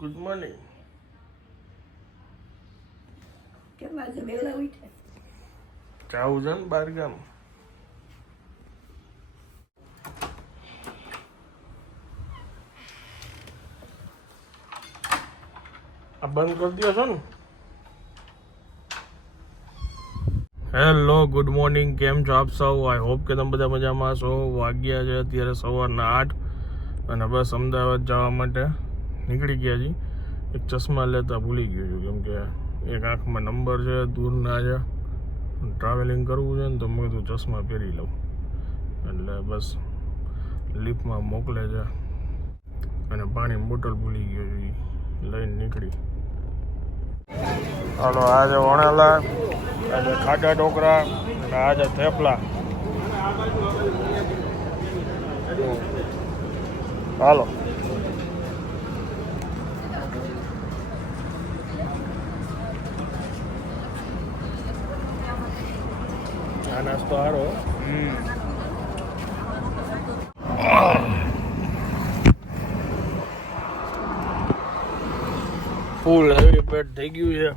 Good morning. કેમ આજે વહેલા ઉઠ્યા? જાવું છે ને બહાર ગામ. આ બંધ કરી દો છો ને. Hello, good morning. કેમ છો આપ સૌ? આઈ હોપ કે તમે બધા મજામાં છો. વાગ્યા છે અત્યારે સવારના 8 અને બસ અમદાવાદ જવા માટે નીકળી ગયા છીએ. એક ચશ્મા લેતા ભૂલી ગયો છું, કેમ કે એક આંખમાં નંબર છે, દૂરના છે, ટ્રાવેલિંગ કરવું છે ને, તો મેં કીધું ચશ્મા પહેરી લઉં. એટલે બસ લિફ્ટમાં મોકલે છે અને પાણીની બોટલ ભૂલી ગયો છું, લઈને નીકળી. હાલો, આજે વણેલા, આજે ખાડા ઢોકળા અને આજે થેપલા. હાલો. આ નાસ્તો સારો. ફૂલ હેવી પેટ થઈ ગયું છે.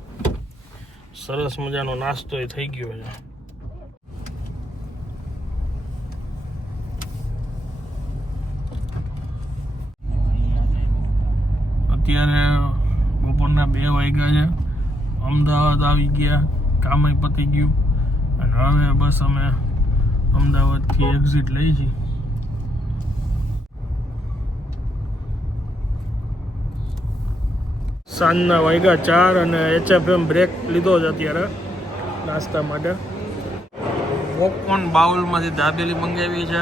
સરસ મજાનો નાસ્તો એ થઈ ગયો છે. અત્યારે બપોરના 2 વાગ્યા છે. અમદાવાદ આવી ગયા, કામ પતી ગયું અને હવે બસ અમે અમદાવાદથી એક્ઝિટ લઈ છીએ. સાંજના વાગ્યા 4 અને HFM બ્રેક લીધો છે અત્યારે નાસ્તા માટે. પોપકોર્ન બાઉલમાંથી દાબેલી મંગાવી છે,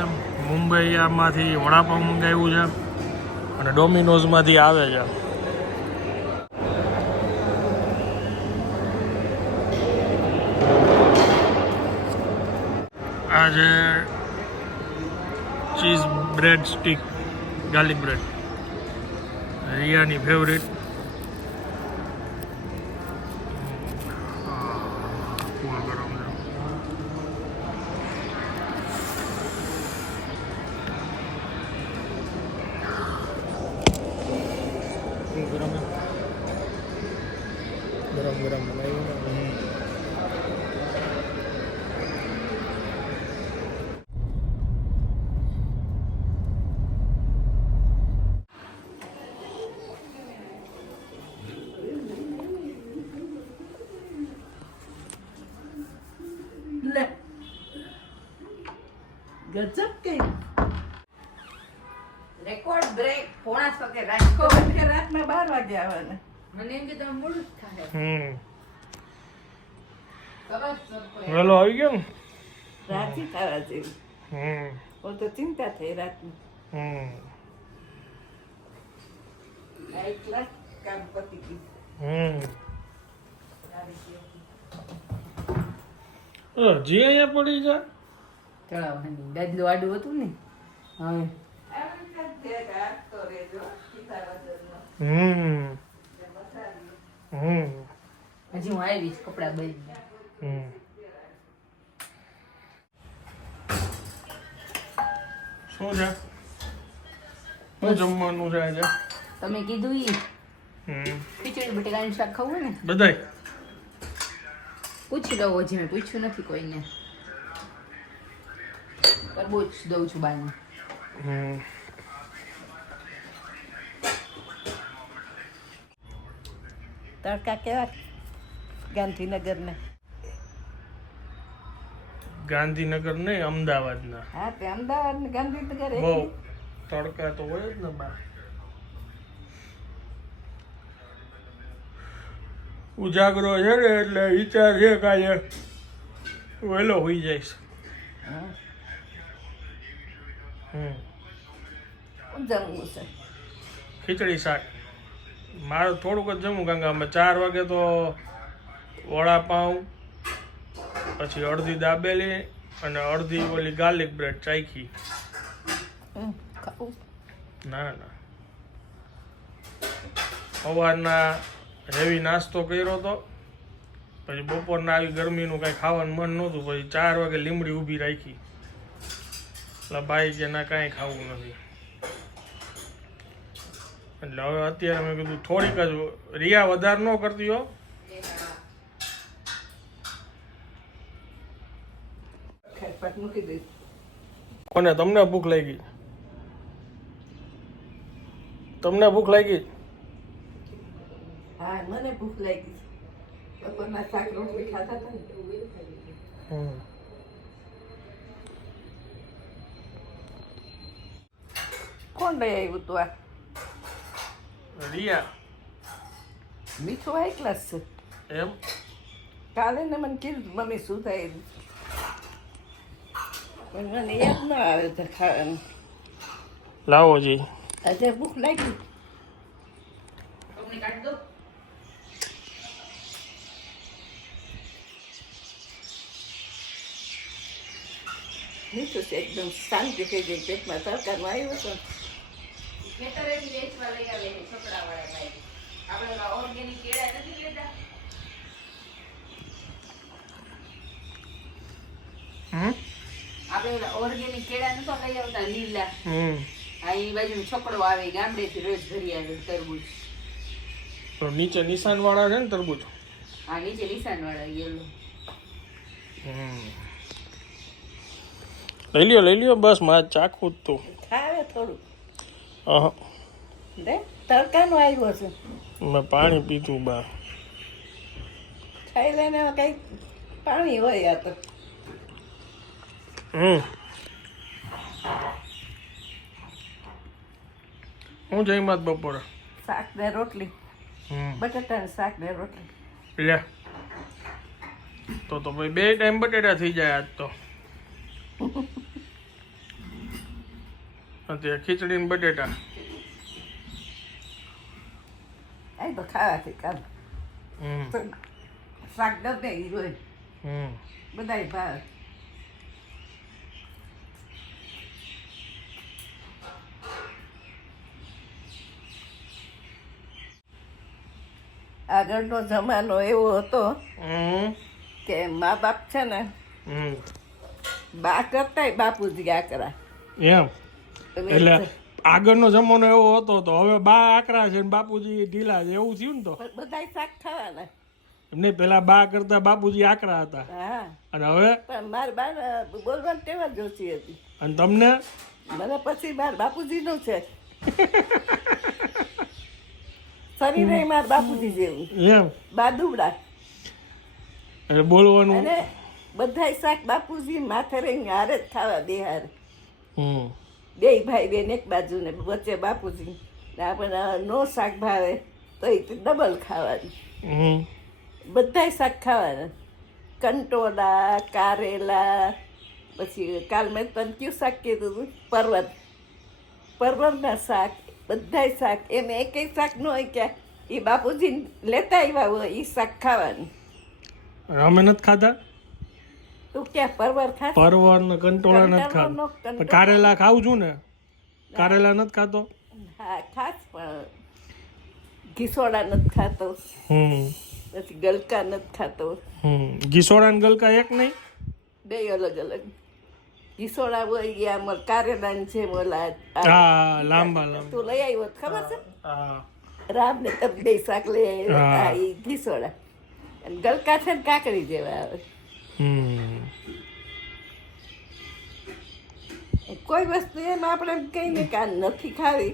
મુંબઈમાંથી વડાપાઉં મંગાવ્યું છે અને ડોમિનોઝમાંથી આવે છે. આ છે cheese bread stick, garlic bread, રિયાની ફેવરેટ. ગરમ ગરમ બનાવ્યું ને. લે ગજબ કે રેકોર્ડ બ્રેક 5:30 રાખો. કે રાતના 12 વાગે આવવાના. મને એમ કે તમે મોડું જ થાય. સરસ સરપ્રાઈઝ. વેલો આવી ગયો ને. રાતી ખાવા જેવી. ઓ તો ચિંતા થઈ રાતની. એટલા કામ પતી ગયું. હજી અહીંયા પડી જા. તળાવની ગાદલું આડું હતું ને. હવે હજી હું આવીશ, કપડા બદલી. શું છે? શું જમવાનું છે આજે? તમે કીધું ઈ ખીચડી બટેકાનું શાક ખાવું ને, બધાય પૂછી લો. હજી મેં પૂછ્યું નથી કોઈને. તરબૂચ દઉં છું બાને. તડકા કેવા ગાંધીનગર ને? ગાંધીનગર નહીં, અમદાવાદના. હા, તે અમદાવાદ ને ગાંધીનગર એક બહુ ને? તડકા તો હોય જ ને બા. ઉજાગરો છે ને એટલે વિચાર છે કે આજે વહેલો હોઈ જઈશ. હા. શું જમવું છે? ખીચડી શાક. મારે થોડુંક જ જમવું, કારણ કે અમે 4 વાગે તો વડાપાઉં, પછી અડધી દાબેલી અને અડધી ઓલી ગાર્લિક બ્રેડ ચાખી. ખાવું? ના ના, સવારના હેવી નાસ્તો કર્યો હતો, પછી બપોરના આવી ગરમીનું કાંઈ ખાવાનું મન નહોતું, પછી 4 વાગે લીમડી ઊભી રાખી. એટલે ભાઈ કે ના કાંઈ ખાવું નથી. એટલે હવે અત્યારે મેં કીધું થોડીક જ રિયા વધારે ન કરતી હો. ખાઈ મૂકી દઈશ. કોને તમને ભૂખ લાગી? તમને ભૂખ લાગી? હા મને ભૂખ લાગી. બપોરના શાક રોટલી ખાતા હતા ને. કોણ લઈ આવ્યું તું આ? રિયા. મીઠું હાઈ ક્લાસ છે. એમ? કાલે ને મને કીધું મમ્મી શું થાય એમ. પણ મને યાદ ન આવે તો ખાવાનું. લાવો જી. આજે ભૂખ લાગી. તમને કાઢી દો. મીઠું છે એકદમ શાંતિ થઈ ગઈ પેટમાં. તરકારમાં આવ્યો હતો ખેતરેથી વેચવા લઈ આવે છે છોકરાવાળા ભાઈ. આપણે ઓલા ઓર્ગેનિક કેળા નથી લેતા? આપણે ઓલા ઓર્ગેનિક કેળા નતો લઈ આવતા લીલા. હા એ બાજુ છોકરો આવે ગામડેથી રોજ ભરી આવે તરબૂચ. તો નીચે નિશાન વાળા છે ને તરબૂચ. હા નીચે નિશાન વાળા યેલો. લઈ લ્યો બસ મારે ચાખવું જ તું. ખાવે થોડું. હા દે તડકાનું આવ્યો છે. મેં પાણી પીધું બા. ખાઈ લઈને કઈ પાણી હોય આ તો. હું જઈ માત બપોરે શાક ને રોટલી. બટાટાનું શાક ને રોટલી. લે તો ભાઈ 2 ટાઈમ બટેટા થઈ જાય આજ તો. અત્યારે ખીચડી ને બટેટા. આ તો ખાવાથી કામ. શાક ગમે એ હોય બધાય ભાવે. આગળનો જમાનો એવો હતો કે મા બાપ છે ને બા કરતાય બાપુજી આકરા. એમ એટલે આગળનો જમાનો એવો હતો તો હવે બા આકરા છે ને બાપુજી ઢીલા છે એવું થયું ને. તો બધાય શાક ખાવાના. એમને પેલા બા કરતા બાપુજી આકરા હતા. હા અને હવે પણ મારા બા બોલવાની ટેવ જ ઓછી હતી. અને તમને? મને પછી મારા બાપુજીનું છે શરીર મારા બાપુજી જેવું. એમ બા દુબળા એટલે બોલવાનું. અને બધાય શાક બાપુજી માથે રહીને હારે જ ખાવા બે હારે. બે ભાઈ બેન એક બાજુ ને વચ્ચે બાપુજી. આપણે નો શાક ભાવે તો એ ડબલ ખાવાનું. બધાય શાક ખાવાના. કંટોળા, કારેલા, પછી કાલ મેં તને કયું શાક કીધું હતું? પરવરના શાક, બધાય શાક. એમ એકેય શાક ન હોય કે એ બાપુજી લેતા આવ્યા હોય એ શાક ખાવાનું. અમે નથી ખાતા. તું ક્યાં પરવર ખાસ? પરવર ને કંટોળા નથી ખાતા. કારેલા ખાવું છું ને. કારેલા નથી ખાતો. હા ખાસ પણ ઘીસોડા નથી ખાતો. પછી ગલકા નથી ખાતો. ઘીસોડા ને ગલકા એક નહીં? બે અલગ અલગ. ઘીસોડા હોય ગયા કારેલા છે ઓલા. હા લાંબા લાંબા. તું લઈ આવ્યો ખબર છે? હા રામ ને તમે બે શાક લઈ આવ્યા એ ઘીસોડા. અને ગલકા છે ને કાકડી જેવા આવે. કોઈ વસ્તુ એમ આપણે કઈ ને કાન નથી ખાવી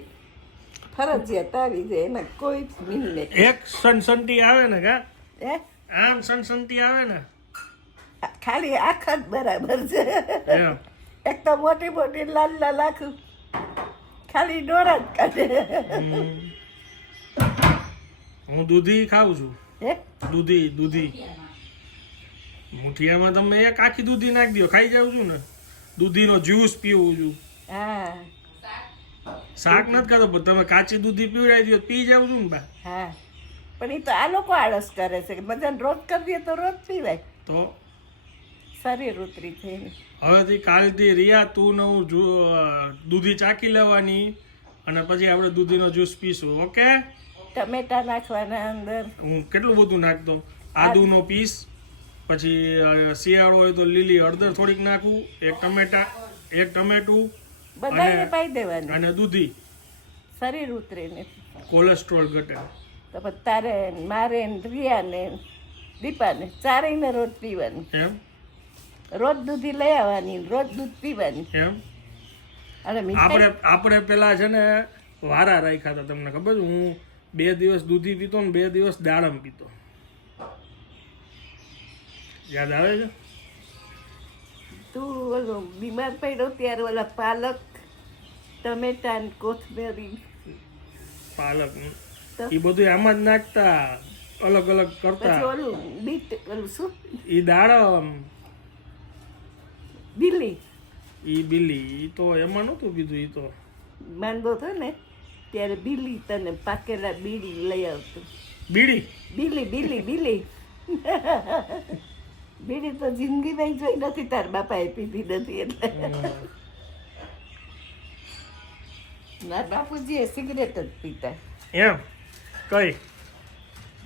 ફરજિયાત આવી જાય એમાં કોઈ જ મીન નથી. એક સનસંતી આવે ને કા હે આમ સનસંતી આવે ને ખાલી આખ જ બરાબર છે. એમ એક તો મોટી મોટી લાલ લાલ આખું ખાલી ડોરા જ કાઢે. હું દૂધી ખાઉં છું. હે દૂધી મુઠિયામાં તમે એક આખી દૂધી નાખી દો ખાઈ જાઉં છું ને. દૂધીનો જ્યુસ પીવું છું. હા શાક નથી ખાતો પણ તમે કાચી દૂધી પીવડાવી દો પી જાઉં છું ને બા. હા પણ એ તો આ લોકો આળસ કરે છે કે બધાને રોજ કરી દે તો રોજ પીવાય. તો શરીર ઉતરી થઈને હવેથી કાલથી રિયા તું ને હું દૂધી ચાખી લેવાની અને પછી આપણે દૂધીનો જ્યુસ પીશું. ઓકે? ટમેટા નાખવાના અંદર. હું કેટલું બધું નાખતો. આદુનો પીસ, પછી શિયાળો હોય તો લીલી હળદર થોડીક નાખું, એક ટમેટું બધાને પાઈ દેવાની અને દૂધી. શરીર ઉતરે ને કોલેસ્ટ્રોલ ઘટે. તો પછી તારે મારે ને રિયાને દીપાને ચારેયને રોજ પીવાની, એમ રોજ દૂધી લઈ આવવાની, રોજ દૂધ પીવાની. એમ અને મીઠાઈ આપણે પેલા છે ને વારા રાખ્યા હતા, તમને ખબર છે? હું 2 દિવસ દૂધી પીતો ને 2 દિવસ દાડમ પીતો. યાદ આવે છે? તું ઓલો બીમાર પડ્યો ત્યારે ઓલા પાલક, ટમેટા ને કોથમરી, પાલક તો? એ બધું આમાં જ નાખતા, અલગ અલગ કરતા. પછી ઓલું બીટ ઓલું શું ઈ દાડમ, બીલી ઈ બિલ્લી, ઈ તો એમાં નહોતું કીધું. ઈ તો માંદો હતો ને ત્યારે બીલી તને પાકેલા બીડી લઈ આવતું. બીડી બીલી બીલી બીલી બીડી તો જિંદગીમાં જોઈ નથી, તાર બાપાએ પીધી નથી એટલે. મારા બાપુજી સિગરેટ જ પીતા. એમ કઈ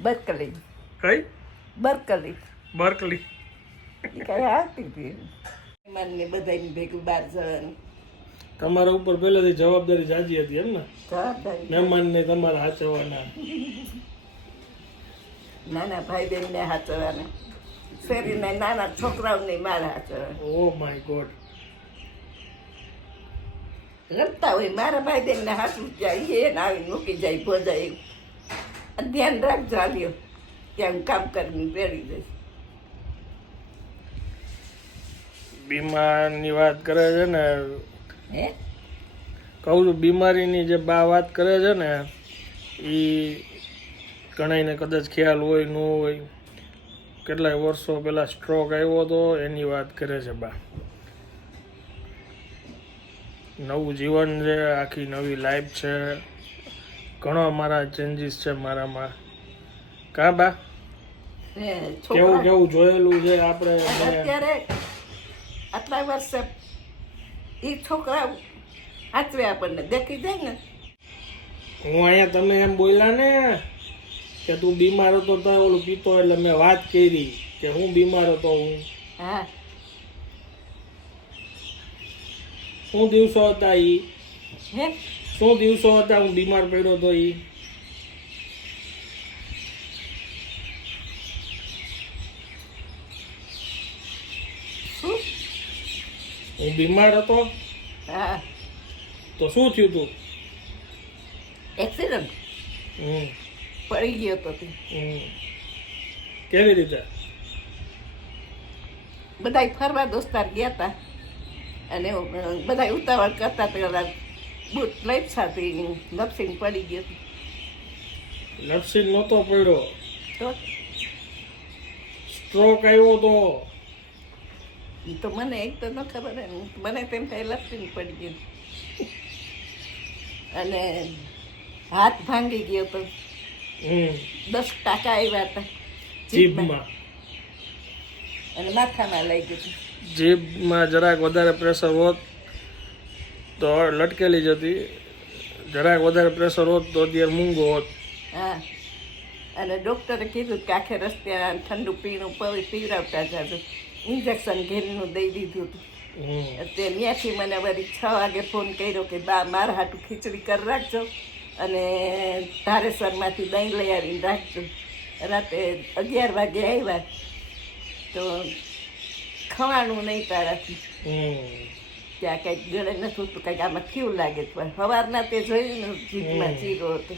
બરકલી કઈ બરકલી બર્કલી. એ કઈ આવતી હતી મને બધાને ભેગું બહાર જવાનું. તમારા ઉપર પહેલેથી જવાબદારી જાજી હતી એમ ને? જવાબદારી મહેમાનને તમારા હાચવવાના. નાના ભાઈ બહેનને હાચવાના, શેરીના નાના છોકરાઓને મારા હાચવાના. Oh my God. રમતા હોય મારા ભાઈ બહેનને હાચવું જાય, એને આવીને મૂકી જાય ભોજાય એવું. અને ધ્યાન રાખજો આવ્યો ત્યાં હું કામ કરીને પહેરી જઈશ. બીમારની વાત કરે છે ને, હે કહું છું બીમારીની જે બા વાત કરે છે ને, એ ઘણાઈને કદાચ ખ્યાલ હોય ન હોય. કેટલાય વર્ષો પહેલા સ્ટ્રોક આવ્યો હતો એની વાત કરે છે બા. નવું જીવન છે, આખી નવી લાઈફ છે, ઘણા મારા ચેન્જીસ છે મારામાં. કા બા? કેવું કેવું જોયેલું છે આપણે. અત્યારે આટલા વર્ષે એ છોકરા હાચવે આપણને દેખી જાય ને. હું અહીંયા તમે એમ બોલ્યા ને કે તું બીમાર હતો તો ઓલું પીતો, એટલે મેં વાત કરી કે હું બીમાર હતો. હું હા શું દિવસો હતા ઈ? હે શું દિવસો હતા હું બીમાર પડ્યો હતો ઈ? શું? હું બીમાર હતો હા તો શું થયું તું? એક્સિડન્ટ હમ પડી ગયો તો તે. હમ. કેવી રીતે? બધાય ફરવા દોસ્તાર ગયા હતા અને બધા ઉતાવળ કરતા પેલા બૂટ લઈ સાથે લપસીને પડી ગયો હતો. લપસી નહોતો પડ્યો, તો સ્ટ્રોક આવ્યો તો. ઈ તો મને એક તો ન ખબર ને, મને તેમ થાય લપસીને પડી ગયો અને હાથ ભાંગી ગયો તો. 10 ટાંકા આવ્યા હતા જીભમાં. અને માથામાં લઈ ગયું. જીભમાં જરાક વધારે પ્રેશર હોત તો લટકેલી જતી, જરાક વધારે પ્રેશર હોત તો અત્યારે મૂંગો હોત. હા અને ડૉક્ટરે કીધું કે આખે રસ્તે આ ઠંડુ પીણું પીવડાવતા જાજો. ઇન્જેક્શન ઘેરનું દઈ દીધું હતું. તે ત્યાંથી મને વળી 6 વાગે ફોન કર્યો કે બા મારા હાટું ખીચડી કરી રાખજો અને ધારેસરમાંથી દહીં લઈ આવીને રાખજો. રાતે 11 વાગે આવ્યા તો ખવાનું નહીં તારાથી. ત્યાં કંઈક ગળે નથી હોતું, કંઈક આમાં થયું લાગે. પણ સવારના તે જોયું ને જીભમાં ચીરો હતો.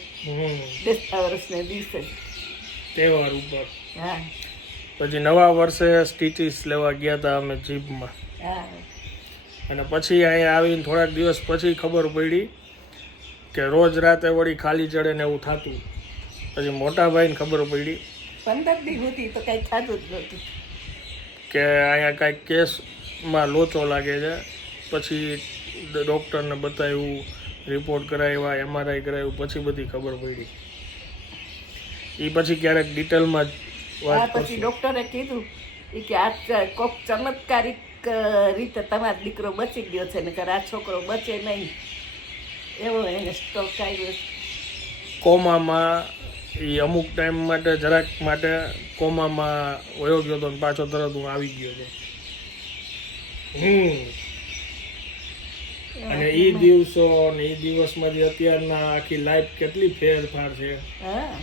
10 વર્ષને દિવસે તહેવાર ઉપર. હા પછી નવા વર્ષે સ્ટીચીસ લેવા ગયા હતા અમે જીભમાં. હા અને પછી અહીંયા આવીને થોડાક દિવસ પછી ખબર પડી કે રોજ રાતે વળી ખાલી ચડે ને એવું થતું. પછી મોટા ભાઈને ખબર પડી 15 દી હતી તો કંઈ ખાધું જ નહોતું. કે અહીંયા કાંઈક કેસમાં લોચો લાગે છે. પછી ડૉક્ટરને બતાવ્યું, રિપોર્ટ કરાવ્યા, MRI કરાવ્યું, પછી બધી ખબર પડી. એ પછી ક્યારેક ડિટેલમાં જ હા વાત પછી ડૉક્ટરે કીધું ઈ કે આ કોક ચમત્કારિક રીતે તમારો દીકરો બચી ગયો છે, નકર આ છોકરો બચે નહીં. એવો એને સ્ટ્રોક આવ્યો. કોમામાં એ અમુક ટાઈમ માટે જરાક માટે કોમામાં વયો ગયો હતો ને પાછો તરત હું આવી ગયો હતો. અને એ દિવસો ને એ દિવસમાંથી અત્યારના આખી લાઈફ કેટલી ફેરફાર છે. હા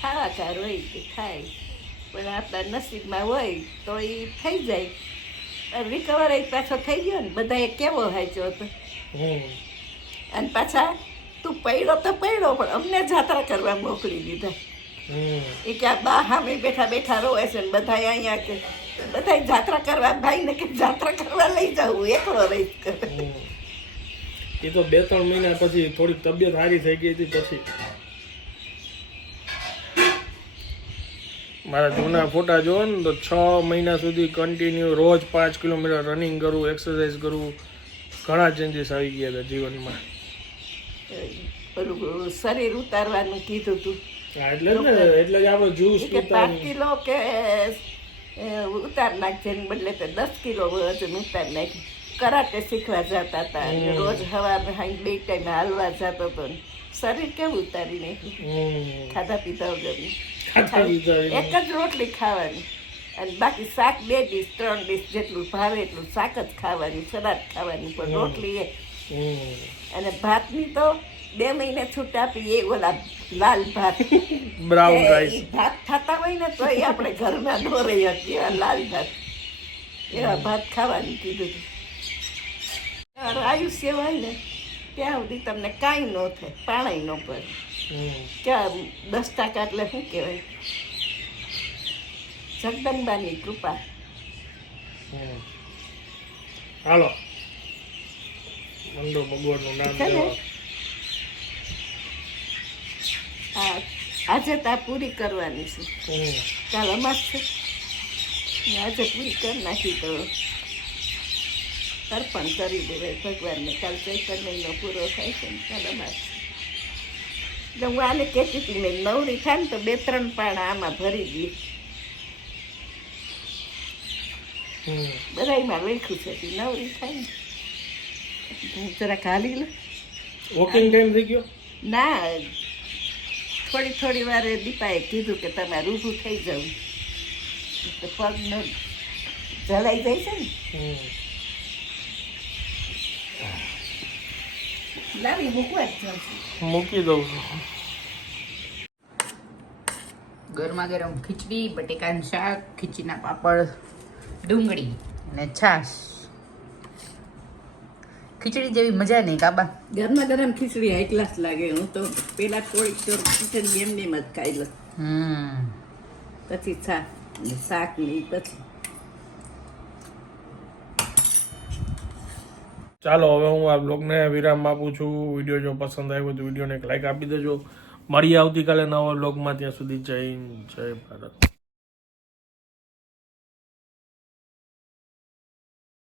ખાવાકાર હોય તે ખાય પણ આપણા નસીબમાં હોય તો એ થઈ જાય રિકવર પાછો થઈ ગયો ને બધા કેવો હાચ્યો હતો અને પાછા તું પડ્યો તો પડ્યો પણ અમને જાત્રા કરવા મોકલી દીધા એ કે આ બા સામે બેઠા બેઠા રોવે છે ને બધા અહીંયા કે બધા જાત્રા કરવા ભાઈને કે જાત્રા કરવા લઈ જાવું એકલો રહી કરે. એ તો 2-3 મહિના પછી થોડીક તબિયત સારી થઈ ગઈ હતી પછી મારા જૂના ફોટા જોવો ને તો 6 મહિના સુધી કન્ટિન્યુ રોજ 5 કિલોમીટર રનિંગ કરું, એક્સરસાઇઝ કરું, ઘણા ચેન્જીસ આવી ગયા હતા જીવનમાં. પેલું શરીર ઉતારવાનું કીધું તું એટલે જ ને એટલે જ આપણે જ્યુસ કે પીતા 5 કિલો કે ઉતાર નાખજે ને બદલે તો 10 કિલો વજન ઉતાર નાખ્યું. કરાટે શીખવા જતા હતા રોજ સવારે 2 ટાઈમ હાલવા જતો હતો ને શરીર કેવું ઉતારી નાખ્યું ખાધા પીધા વગરનું. એક જ રોટલી ખાવાની અને બાકી શાક 2 ડીશ 3 ડીશ જેટલું ભાવે એટલું શાક જ ખાવાનું, સલાડ ખાવાનું, પણ રોટલી એક. અને ભાતની તો 2 મહિને છૂટ આપી એ ઓલા લાલ ભાત બ્રાઉન રાઈસ ભાત ખાતા હોય ને તો આપણે ઘરમાં દોરે શકીએ લાલ ભાત એવા ભાત ખાવાનું કીધું. આયુષ્ય હોય ને ત્યાં સુધી તમને કાંઈ ન થાય, પાણાઈ ન પડે. ક્યાં 10% એટલે શું કહેવાય જગદંબાની કૃપા. હાલો મંડો ભગવાનનું નામ લેવા. આજે તો આ પૂરી કરવાની છે, કાલ અમાસ છે આજે પૂરી કરી નાખી તો અર્પણ કરી દેવાય ભગવાનને. કાલ ચૈતર મહિનો પૂરો થાય છે ને કાલ અમાસ છે. હું આને કહેતી હતી મેં નવરી થાય ને તો 2-3 પાણા આમાં ભરી દઈએ. બધામાં લખ્યું છે નવરી થાય ને હું જરાક હાલી લે. વોકિંગ ટાઈમ થઈ ગયો ના થોડી વારે દીપાએ કીધું કે તમારે ઊભું થઈ જવું તો પગ ન જલાઈ જાય છે ને. લાવી મૂકવા જ જશે. મૂકી દઉં છું. ગરમા ગરમ ખીચડી, બટેકાનું શાક, ખીચડીના પાપડ, ડુંગળી અને છાશ. ખીચડી જેવી મજા નહીં કાબા. ગરમા ગરમ ખીચડી હાઈ ક્લાસ લાગે. હું તો પેલા થોડીક ખીચડી એમની જ ખાઈ લઉં પછી શાક ને પછી. ચાલો હવે હું આ બ્લોગને વિરામ આપું છું. વિડીયો જો પસંદ આવ્યો તો વિડીયોને એક લાઈક આપી દેજો. મળીએ આવતીકાલે નવા બ્લોગમાં. ત્યાં સુધી જય ભારત.